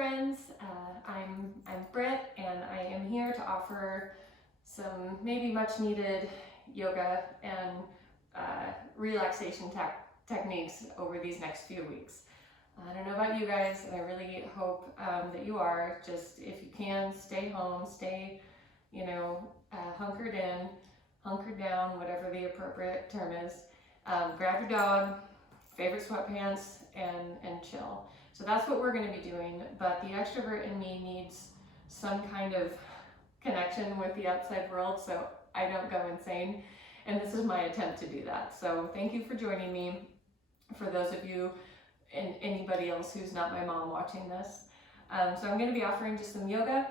friends, I'm Britt, and I am here to offer some maybe much needed yoga and relaxation techniques over these next few weeks. I don't know about you guys, and I really hope that you are. Just if you can, stay home, stay, hunkered in, hunkered down, whatever the appropriate term is. Grab your dog, favorite sweatpants, and chill. So that's what we're going to be doing, but the extrovert in me needs some kind of connection with the outside world so I don't go insane, and this is my attempt to do that. So thank you for joining me. For those of you and anybody else who's not my mom watching this. So I'm going to be offering just some yoga,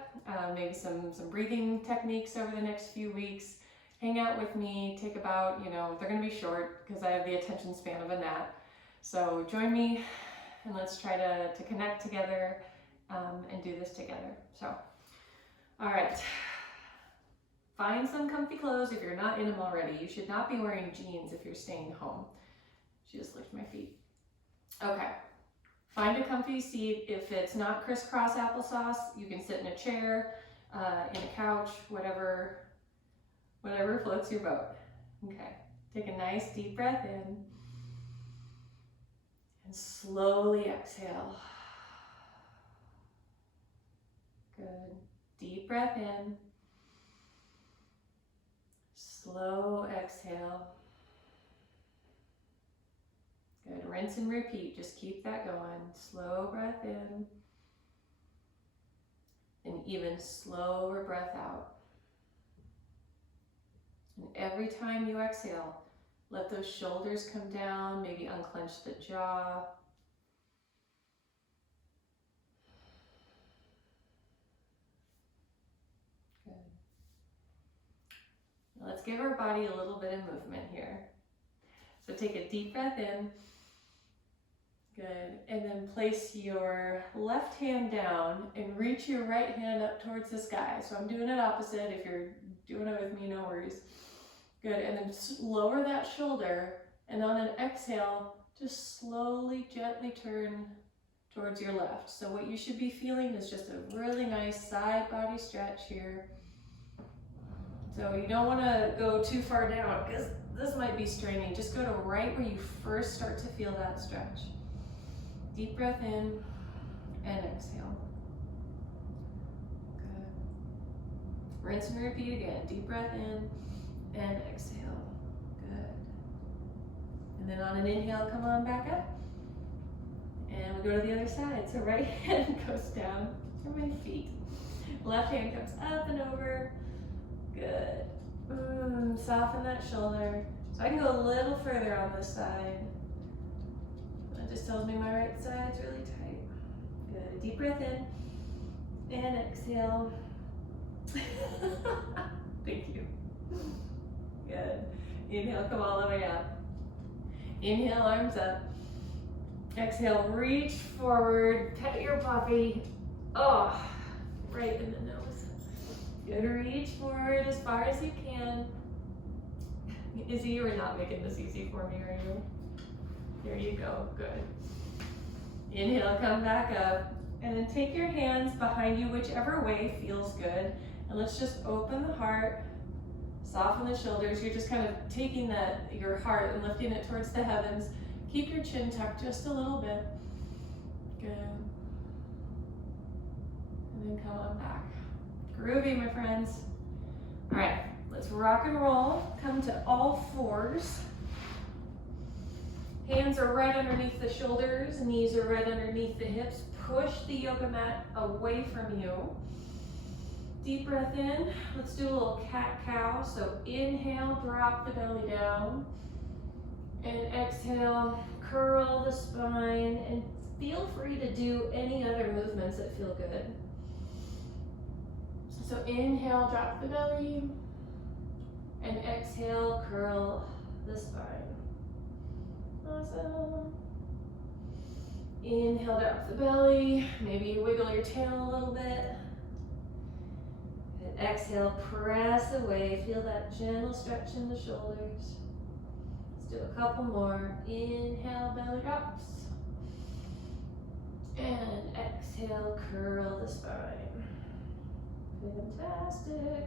maybe some breathing techniques over the next few weeks. Hang out with me, take about, they're going to be short because I have the attention span of a gnat. So join me and let's try to connect together and do this together. So, all right. Find some comfy clothes if you're not in them already. You should not be wearing jeans if you're staying home. She just licked my feet. Okay. Find a comfy seat. If it's not crisscross applesauce, you can sit in a chair, in a couch, whatever floats your boat. Okay. Take a nice deep breath in. And slowly exhale. Good. Deep breath in. Slow exhale. Good. Rinse and repeat. Just keep that going. Slow breath in. And even slower breath out. And every time you exhale, let those shoulders come down, maybe unclench the jaw. Good. Now let's give our body a little bit of movement here. So take a deep breath in. Good. And then place your left hand down and reach your right hand up towards the sky. So I'm doing it opposite. If you're doing it with me, no worries. Good, and then lower that shoulder, and on an exhale, just slowly, gently turn towards your left. So what you should be feeling is just a really nice side body stretch here. So you don't want to go too far down because this might be straining. Just go to right where you first start to feel that stretch. Deep breath in and exhale. Good. Rinse and repeat again. Deep breath in and exhale. Good. And then on an inhale, come on back up. And we'll go to the other side. So right hand goes down for my feet. Left hand comes up and over. Good. Soften that shoulder. So I can go a little further on this side. That just tells me my right side's really tight. Good. Deep breath in and exhale. Thank you. Good. Inhale, come all the way up. Inhale, arms up. Exhale, reach forward, pet your puppy. Oh, right in the nose. Good, reach forward as far as you can. Izzy, you are not making this easy for me, are you? There you go, good. Inhale, come back up. And then take your hands behind you, whichever way feels good. And let's just open the heart. Soften the shoulders. You're just kind of taking your heart and lifting it towards the heavens. Keep your chin tucked just a little bit. Good. And then come on back. Groovy, my friends. All right, let's rock and roll. Come to all fours. Hands are right underneath the shoulders. Knees are right underneath the hips. Push the yoga mat away from you. Deep breath in. Let's do a little cat-cow. So inhale, drop the belly down. And exhale, curl the spine. And feel free to do any other movements that feel good. So inhale, drop the belly. And exhale, curl the spine. Awesome. Inhale, drop the belly. Maybe you wiggle your tail a little bit. And exhale, press away. Feel that gentle stretch in the shoulders. Let's do a couple more. Inhale, belly drops. And exhale. exhale, curl the spine. Fantastic.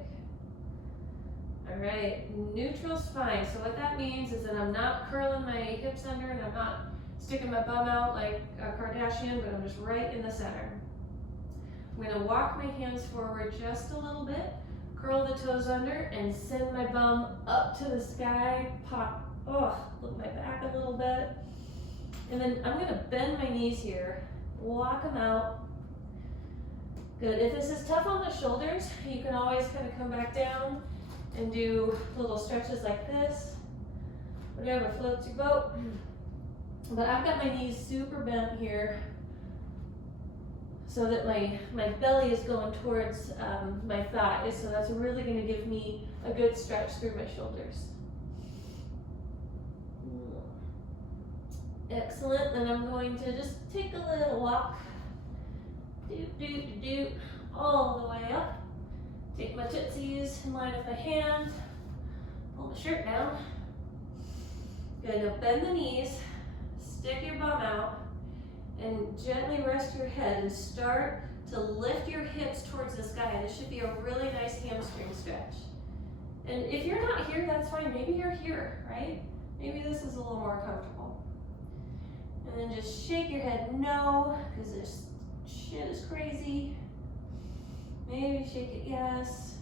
All right, neutral spine. So what that means is that I'm not curling my hips under and I'm not sticking my bum out like a Kardashian, but I'm just right in the center. I'm gonna walk my hands forward just a little bit, curl the toes under, and send my bum up to the sky, pop, look my back a little bit. And then I'm gonna bend my knees here, walk them out. Good, if this is tough on the shoulders, you can always kind of come back down and do little stretches like this, whatever floats your boat. But I've got my knees super bent here so that my belly is going towards my thighs, so that's really gonna give me a good stretch through my shoulders. Excellent, then I'm going to just take a little walk, all the way up. Take my tootsies in line with my hand, pull the shirt down. Good, now bend the knees, stick your bum out, and gently rest your head and start to lift your hips towards the sky. This should be a really nice hamstring stretch. And if you're not here, that's fine. Maybe you're here, right? Maybe this is a little more comfortable. And then just shake your head no, because this shit is crazy. Maybe shake it yes.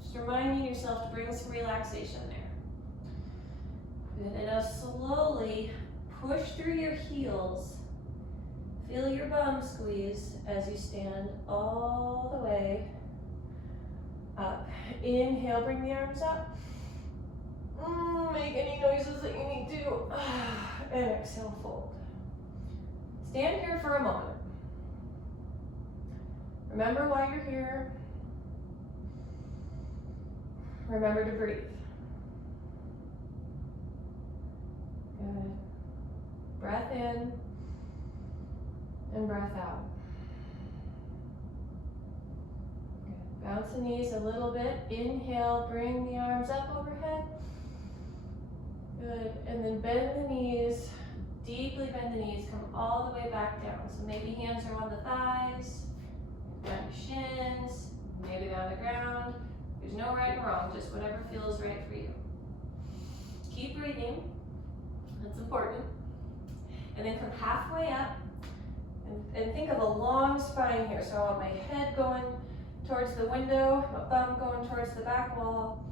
Just reminding yourself to bring some relaxation there. Good, and now slowly push through your heels. Feel your bum squeeze as you stand all the way up. Inhale, bring the arms up. Make any noises that you need to. And exhale, fold. Stand here for a moment. Remember why you're here. Remember to breathe. Good. Breath in and breath out. Good. Bounce the knees a little bit. Inhale, bring the arms up overhead. Good, and then bend the knees, deeply bend the knees, come all the way back down. So maybe hands are on the thighs, down your shins, maybe they're on the ground. There's no right and wrong, just whatever feels right for you. Keep breathing, that's important. And then come halfway up, and think of a long spine here. So I want my head going towards the window, my bum going towards the back wall.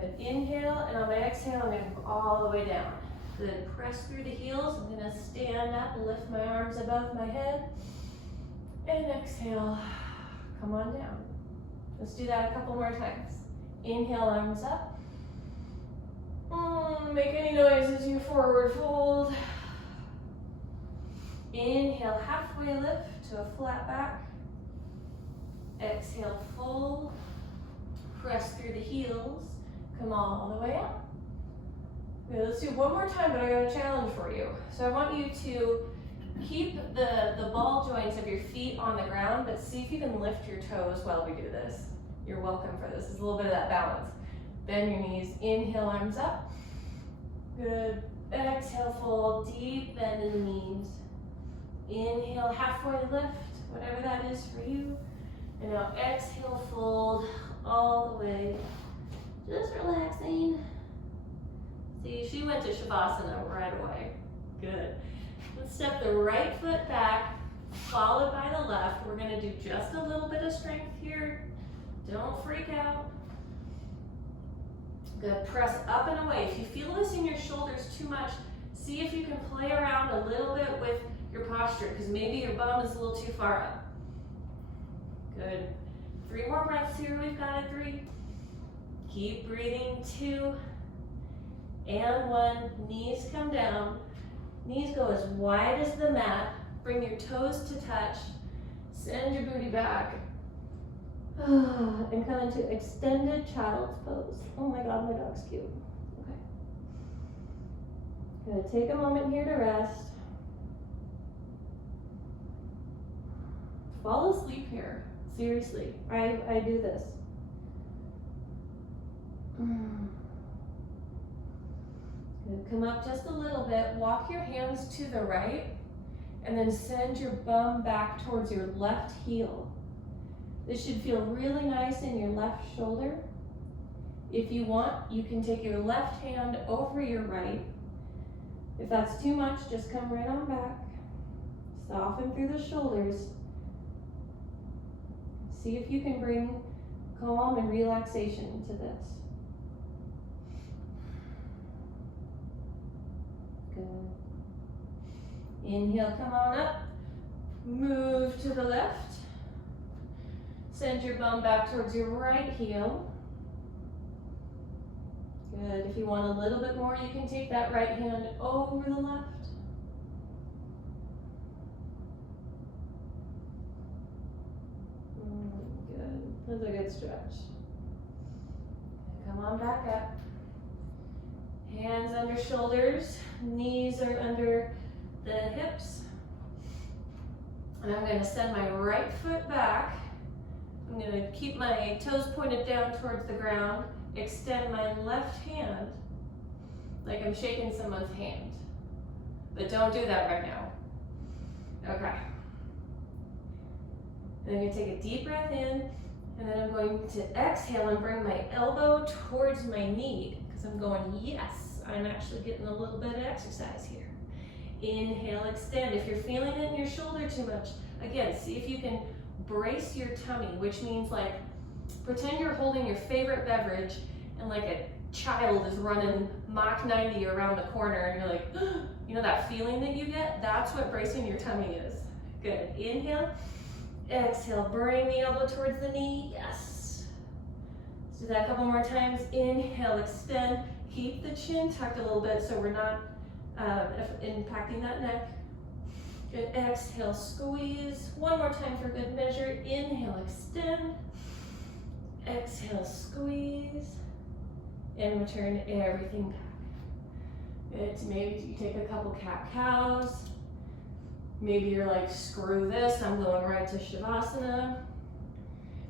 Good, inhale, and on my exhale, I'm gonna go all the way down. Good, press through the heels. I'm gonna stand up and lift my arms above my head. And exhale, come on down. Let's do that a couple more times. Inhale, arms up. Make any noise as you forward fold. Inhale, halfway lift to a flat back. Exhale, fold. Press through the heels. Come all the way up. Okay, let's do one more time, but I got a challenge for you. So I want you to keep the ball joints of your feet on the ground, but see if you can lift your toes while we do this. You're welcome for this. It's a little bit of that balance. Bend your knees. Inhale, arms up. Good. Exhale, fold. Deep bend in the knees. Inhale, halfway lift, whatever that is for you. And now exhale, fold all the way. Just relaxing. See, she went to Shavasana right away. Good. Let's step the right foot back, followed by the left. We're gonna do just a little bit of strength here. Don't freak out. Good, press up and away. If you feel this in your shoulders too much, see if you can play around a little bit with your posture, because maybe your bum is a little too far up. Good. 3 more breaths here. We've got it. 3. Keep breathing. 2 and 1. Knees come down. Knees go as wide as the mat. Bring your toes to touch. Send your booty back. And come into extended child's pose. Oh my God, my dog's cute. Okay. Good. Take a moment here to rest. Fall asleep here. Seriously, I do this. Good. Come up just a little bit. Walk your hands to the right And then send your bum back towards your left heel. This should feel really nice in your left shoulder. If you want, you can take your left hand over your right. If that's too much, just come right on back. Soften through the shoulders. See if you can bring calm and relaxation to this. Good. Inhale, come on up. Move to the left. Send your bum back towards your right heel. Good. If you want a little bit more, you can take that right hand over the left. Good. That's a good stretch. Come on back up. Hands under shoulders. Knees are under the hips. And I'm going to send my right foot back. I'm going to keep my toes pointed down towards the ground. Extend my left hand like I'm shaking someone's hand. But don't do that right now. Okay. And I'm going to take a deep breath in, and then I'm going to exhale and bring my elbow towards my knee, because I'm going, yes, I'm actually getting a little bit of exercise here. Inhale, extend. If you're feeling it in your shoulder too much, again, see if you can brace your tummy, which means like, pretend you're holding your favorite beverage and like a child is running Mach 90 around the corner and you're like, you know that feeling that you get? That's what bracing your tummy is. Good. Inhale, exhale, bring the elbow towards the knee. Yes. Let's do that a couple more times. Inhale, extend. Keep the chin tucked a little bit so we're not impacting that neck. Good. Exhale, squeeze. One more time for good measure. Inhale, extend. Exhale, squeeze. And return everything back. Good. Maybe you take a couple cat-cows. Maybe you're like, screw this, I'm going right to Shavasana.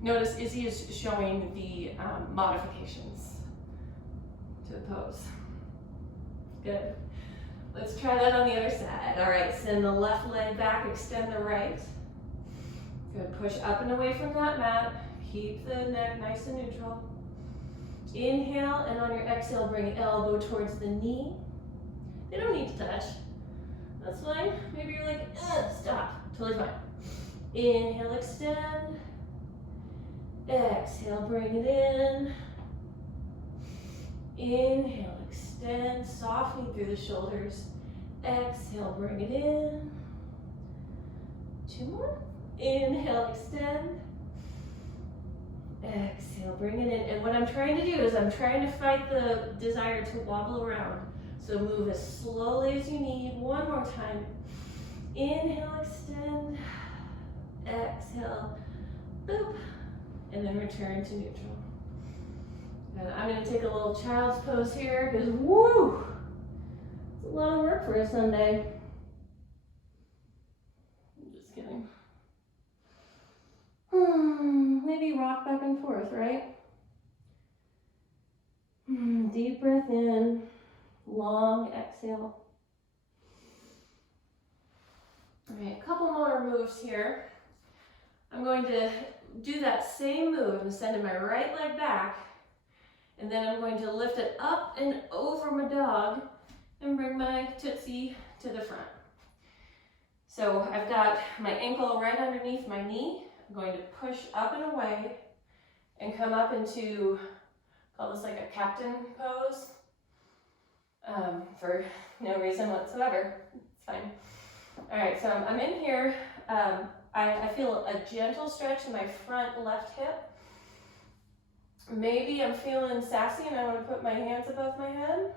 Notice Izzy is showing the modifications to the pose. Good. Let's try that on the other side. All right, send the left leg back, extend the right. Good, push up and away from that mat. Keep the neck nice and neutral. Inhale, and on your exhale, bring elbow towards the knee. They don't need to touch. That's fine. Maybe you're like, stop. Totally fine. Inhale, extend. Exhale, bring it in. Inhale, extend, softening through the shoulders. Exhale, bring it in. Two more. Inhale, extend. Exhale, bring it in. And what I'm trying to do is I'm trying to fight the desire to wobble around. So move as slowly as you need. One more time. Inhale, extend. Exhale, boop. And then return to neutral. And I'm going to take a little child's pose here because, woo, it's a lot of work for a Sunday. I'm just kidding. Maybe rock back and forth, right? Deep breath in, long exhale. All right, a couple more moves here. I'm going to do that same move. I'm sending my right leg back, and then I'm going to lift it up and over my dog and bring my Tootsie to the front. So I've got my ankle right underneath my knee. I'm going to push up and away and come up into, call this like a captain pose, for no reason whatsoever. It's fine. All right, so I'm in here. I feel a gentle stretch in my front left hip. Maybe I'm feeling sassy and I want to put my hands above my head.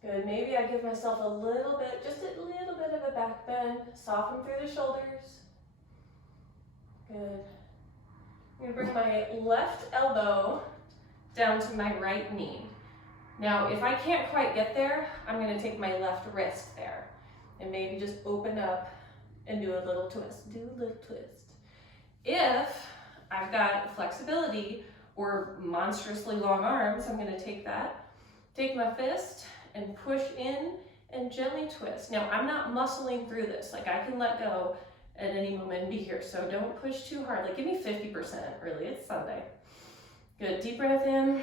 Good, maybe I give myself a little bit, just a little bit of a back bend, soften through the shoulders. Good. I'm going to bring my left elbow down to my right knee. Now, if I can't quite get there, I'm going to take my left wrist there and maybe just open up and do a little twist. Do a little twist. If I've got flexibility or monstrously long arms, I'm going to take that, take my fist and push in and gently twist. Now, I'm not muscling through this. Like, I can let go at any moment and be here, so don't push too hard. Like, give me 50%, really, it's Sunday. Good, deep breath in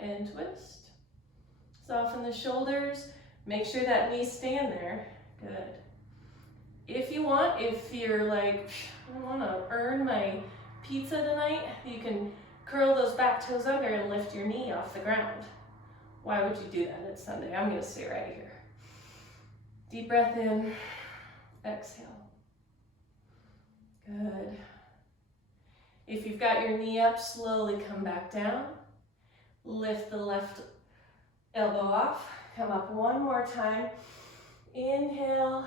and twist. Soften the shoulders, make sure that knee's staying there. Good. If you want, if you're like, I want to earn my pizza tonight, you can curl those back toes under and lift your knee off the ground. Why would you do that? It's Sunday. I'm going to stay right here. Deep breath in, exhale. Good. If you've got your knee up, slowly come back down. Lift the left elbow off. Come up one more time. Inhale.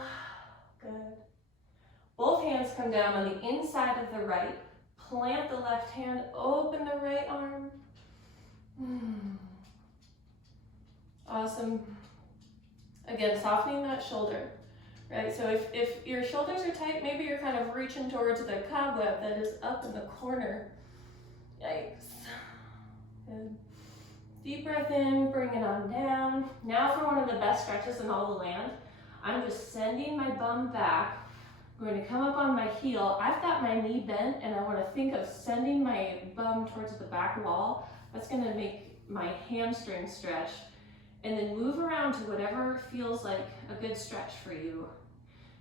Good. Both hands come down on the inside of the right. Plant the left hand, open the right arm. Awesome. Again, softening that shoulder, right? So if your shoulders are tight, maybe you're kind of reaching towards the cobweb that is up in the corner. Yikes. Good. Deep breath in, bring it on down. Now for one of the best stretches in all the land. I'm just sending my bum back. I'm going to come up on my heel. I've got my knee bent and I want to think of sending my bum towards the back wall. That's going to make my hamstring stretch. And then move around to whatever feels like a good stretch for you.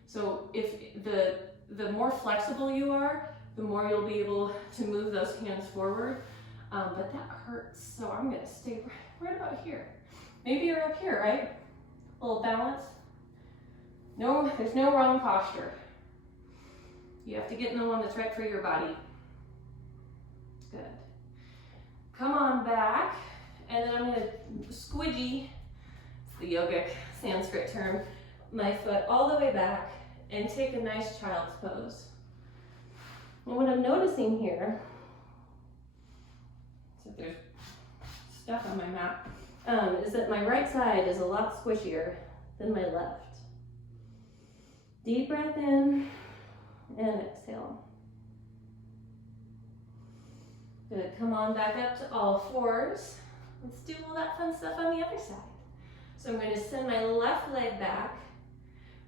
So if the more flexible you are, the more you'll be able to move those hands forward. But that hurts, so I'm gonna stay right about here. Maybe you're up here, right? A little balance. No, there's no wrong posture. You have to get in the one that's right for your body. Good. Come on back. And then I'm going to squidgy, it's the yogic Sanskrit term, my foot all the way back and take a nice child's pose. And what I'm noticing here, so there's stuff on my map, is that my right side is a lot squishier than my left. Deep breath in and exhale. Good, come on back up to all fours. Let's do all that fun stuff on the other side. So I'm going to send my left leg back,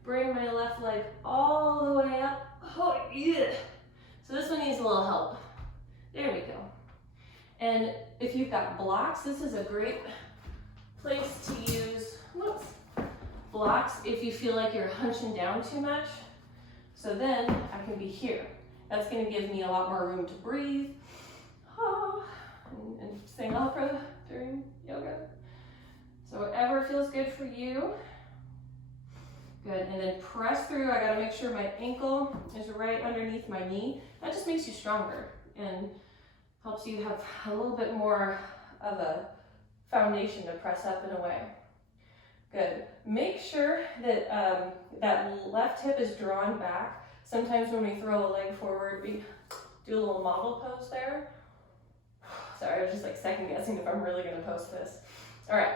bring my left leg all the way up. Oh, yeah. So this one needs a little help. There we go. And if you've got blocks, this is a great place to use blocks if you feel like you're hunching down too much. So then I can be here. That's going to give me a lot more room to breathe and sing opera during yoga. So whatever feels good for you. Good, and then press through. I gotta make sure my ankle is right underneath my knee. That just makes you stronger and helps you have a little bit more of a foundation to press up and away. Good. Make sure that that left hip is drawn back. Sometimes when we throw a leg forward, we do a little model pose there. Sorry, I was just like second guessing if I'm really gonna post this. All right,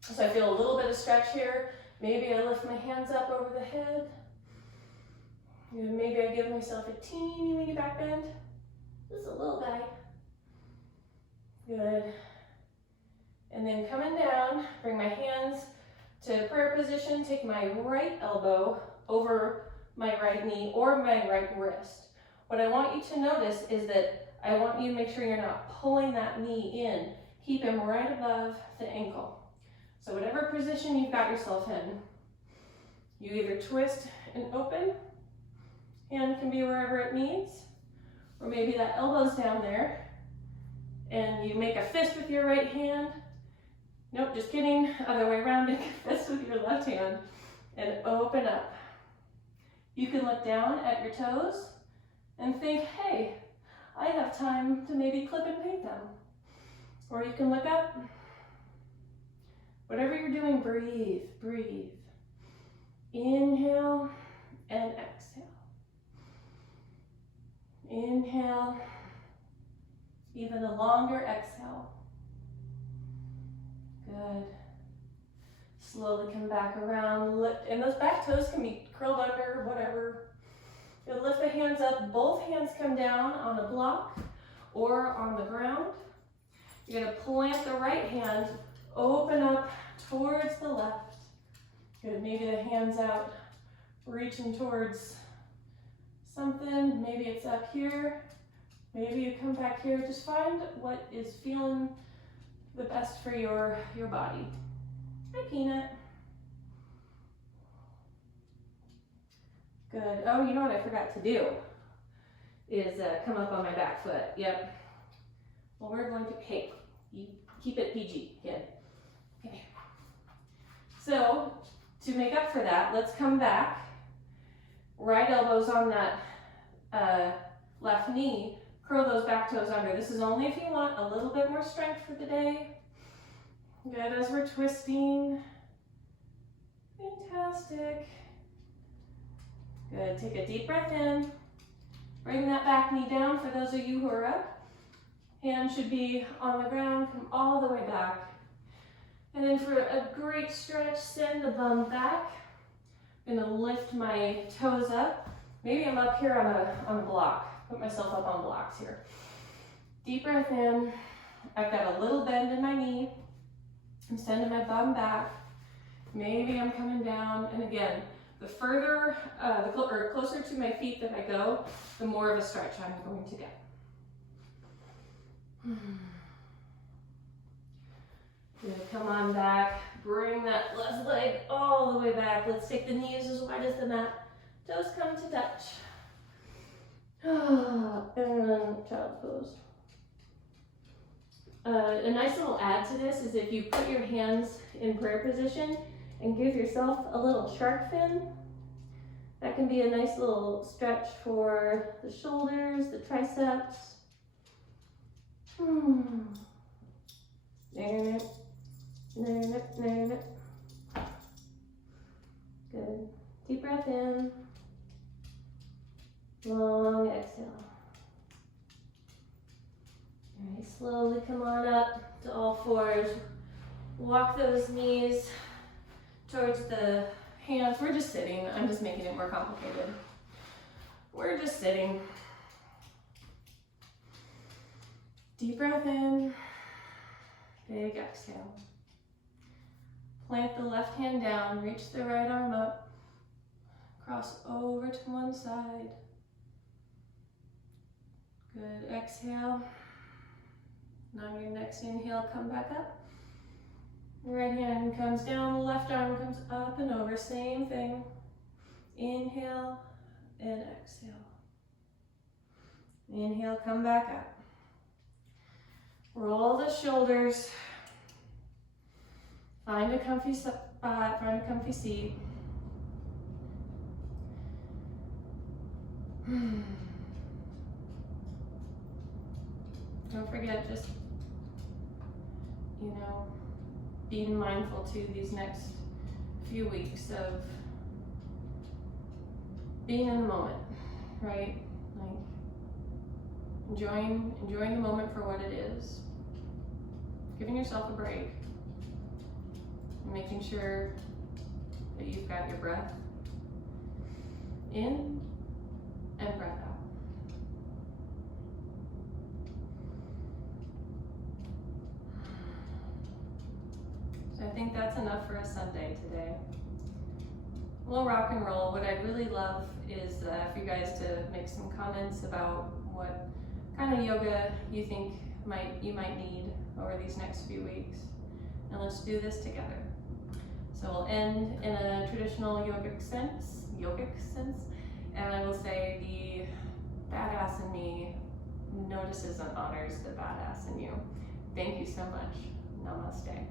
so I feel a little bit of stretch here. Maybe I lift my hands up over the head. Maybe I give myself a teeny weeny back bend. Just a little guy. Good. And then coming down, bring my hands to prayer position. Take my right elbow over my right knee or my right wrist. What I want you to notice is that I want you to make sure you're not pulling that knee in. Keep him right above the ankle. So whatever position you've got yourself in, you either twist and open, hand can be wherever it needs, or maybe that elbow's down there, and you make a fist with your right hand. Nope, just kidding, other way around, make a fist with your left hand, and open up. You can look down at your toes and think, hey, I have time to maybe clip and paint them. Or you can look up. Whatever you're doing, breathe, breathe. Inhale and exhale. Inhale, even a longer exhale. Good. Slowly come back around, lift, and those back toes can be curled under, whatever. You'll lift the hands up, both hands come down on a block or on the ground. You're gonna plant the right hand, open up towards the left. Good, maybe the hands out, reaching towards something. Maybe it's up here. Maybe you come back here. Just find what is feeling the best for your body. Hi, Peanut. Good. Oh, you know what I forgot to do is come up on my back foot. Yep. Well, we're going to, hey, you keep it PG. Good. Okay. So, to make up for that, let's come back. Right elbows on that left knee. Curl those back toes under. This is only if you want a little bit more strength for the day. Good, as we're twisting. Fantastic. Good, take a deep breath in. Bring that back knee down for those of you who are up. Hands should be on the ground, come all the way back. And then for a great stretch, send the bum back. I'm gonna lift my toes up. Maybe I'm up here on a block. Put myself up on blocks here. Deep breath in. I've got a little bend in my knee. I'm sending my bum back. Maybe I'm coming down. And again, the further, or closer to my feet that I go, the more of a stretch I'm going to get. Good, come on back. Bring that left leg all the way back. Let's take the knees as wide as the mat. Toes come to touch. And then child's pose. A nice little add to this is if you put your hands in prayer position and give yourself a little shark fin. That can be a nice little stretch for the shoulders, the triceps. Good. Deep breath in. Long exhale. All right, slowly come on up to all fours. Walk those knees towards the hands. We're just sitting. I'm just making it more complicated. We're just sitting. Deep breath in. Big exhale. Plant the left hand down. Reach the right arm up. Cross over to one side. Good, exhale. Now your next inhale, come back up. Right hand comes down, left arm comes up and over, same thing. Inhale and exhale. Inhale, come back up. Roll the shoulders. Find a comfy spot, find a comfy seat. Don't forget, just, being mindful too these next few weeks of being in the moment, right? Like enjoying the moment for what it is. Giving yourself a break. And making sure that you've got your breath in and breath out. So I think that's enough for a Sunday today. We'll rock and roll. What I'd really love is for you guys to make some comments about what kind of yoga you think you might need over these next few weeks. And let's do this together. So we'll end in a traditional yogic sense, and I will say the badass in me notices and honors the badass in you. Thank you so much. Namaste.